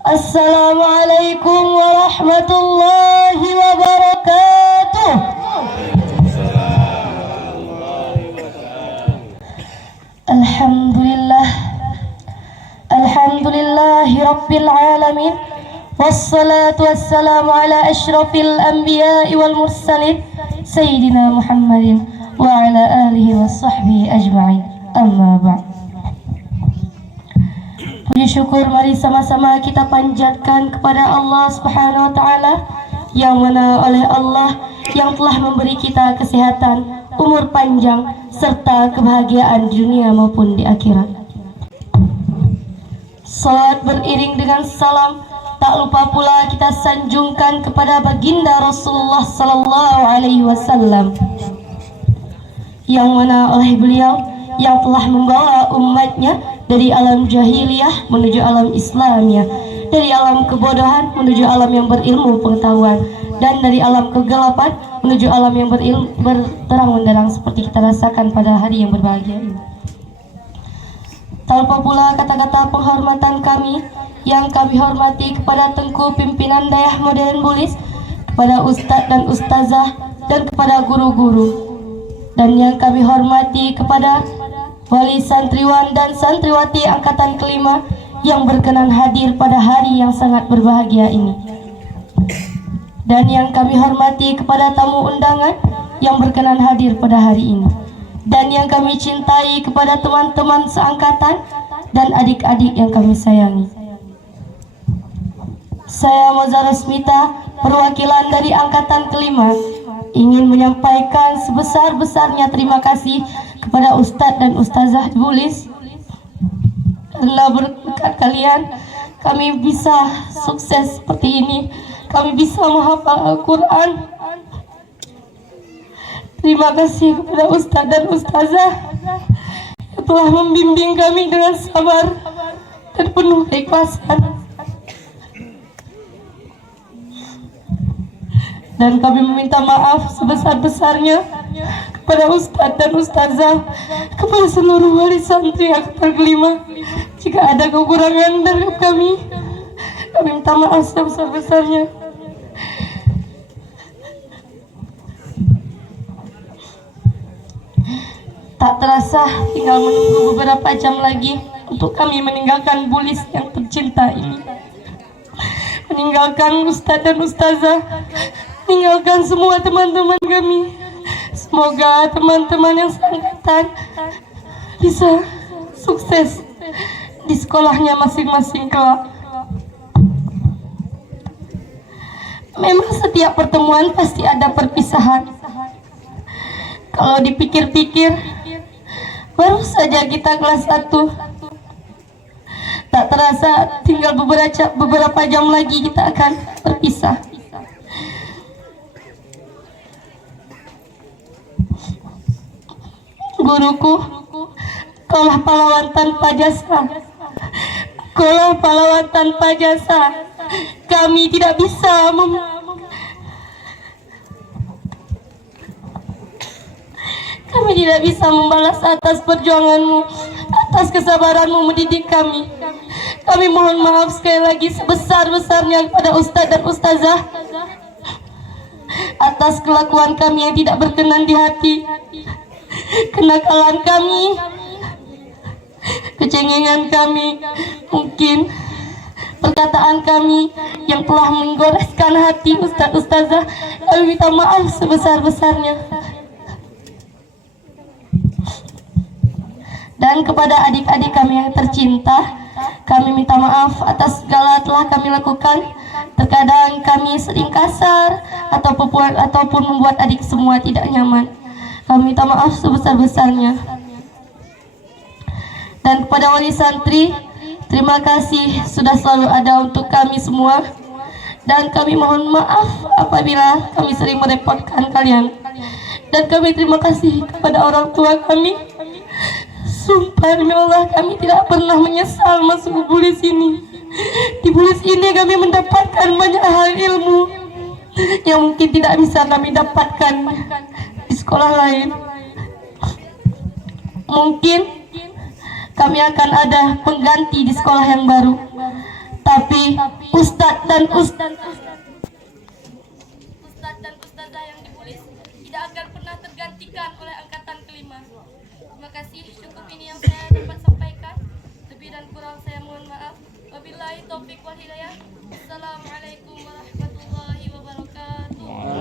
Assalamualaikum warahmatullahi wabarakatuh. Alhamdulillah, alhamdulillahi rabbil alamin. Wassalatu wassalamu ala asyrafil anbiya'i wal mursalin Sayyidina Muhammadin wa ala alihi wa sahbihi ajma'in. Amma ba'd. Puji syukur mari sama-sama kita panjatkan kepada Allah Subhanahu wa taala, yang mana oleh Allah yang telah memberi kita kesehatan, umur panjang serta kebahagiaan di dunia maupun di akhirat. Salat beriring dengan salam, tak lupa pula kita sanjungkan kepada baginda Rasulullah sallallahu alaihi wasallam, yang mana oleh beliau yang telah membawa umatnya dari alam jahiliyah menuju alam Islamiyah, dari alam kebodohan menuju alam yang berilmu pengetahuan, dan dari alam kegelapan menuju alam yang berterang benderang seperti kita rasakan pada hari yang berbahagia ini. Tak lupa pula kata-kata penghormatan kami yang kami hormati kepada Tengku Pimpinan Dayah Modern Bulis, kepada Ustadz dan Ustazah, dan kepada guru-guru, dan yang kami hormati kepada wali santriwan dan santriwati angkatan kelima yang berkenan hadir pada hari yang sangat berbahagia ini, dan yang kami hormati kepada tamu undangan yang berkenan hadir pada hari ini, dan yang kami cintai kepada teman-teman seangkatan dan adik-adik yang kami sayangi. Saya Moza Resmita, perwakilan dari angkatan kelima, ingin menyampaikan sebesar-besarnya terima kasih kepada Ustadz dan Ustazah Bulis, karena berkat kalian kami bisa sukses seperti ini, kami bisa menghafal Al-Quran. Terima kasih kepada Ustadz dan Ustazah yang telah membimbing kami dengan sabar dan penuh keikhlasan. Dan kami meminta maaf sebesar-besarnya kepada Ustadz dan Ustazah, kepada seluruh wali santri angkatan kelima. Jika ada kekurangan dari kami minta maaf sebesar-besarnya. Tak terasa tinggal menunggu beberapa jam lagi untuk kami meninggalkan Bulis yang tercinta ini, meninggalkan Ustadz dan Ustazah, meninggalkan semua teman-teman kami. Semoga teman-teman yang seangkatan bisa sukses di sekolahnya masing-masing kelak. Memang setiap pertemuan pasti ada perpisahan. Kalau dipikir-pikir, baru saja kita kelas 1. Tak terasa tinggal beberapa jam lagi kita akan berpisah. Guruku, kaulah pahlawan tanpa jasa. Kaulah pahlawan tanpa jasa. Kami tidak bisa membalas atas perjuanganmu, atas kesabaranmu mendidik kami. Kami mohon maaf sekali lagi sebesar-besarnya kepada Ustadz dan Ustazah atas kelakuan kami yang tidak berkenan di hati, kenakalan kami, kecengengan kami, mungkin perkataan kami yang telah menggoreskan hati Ustadz Ustazah. Kami minta maaf sebesar-besarnya. Dan kepada adik-adik kami yang tercinta, kami minta maaf atas segala telah kami lakukan. Terkadang kami sering kasar ataupun membuat adik semua tidak nyaman. Kami minta maaf sebesar-besarnya. Dan kepada wali santri, terima kasih sudah selalu ada untuk kami semua. Dan kami mohon maaf apabila kami sering merepotkan kalian. Dan kami terima kasih kepada orang tua kami. Sumpah demi Allah, kami tidak pernah menyesal masuk ke Bulis ini. Di Bulis ini kami mendapatkan banyak hal ilmu yang mungkin tidak bisa kami dapatkan di sekolah lain. Mungkin kami akan ada pengganti di sekolah yang baru, tapi Ustadz dan Ustazah yang dipulis tidak akan pernah tergantikan oleh angkatan kelima. Terima kasih, cukup ini yang saya dapat sampaikan. Lebih dan kurang saya mohon maaf. Wabillahi taufiq wal hidayah. Assalamualaikum warahmatullahi wabarakatuh.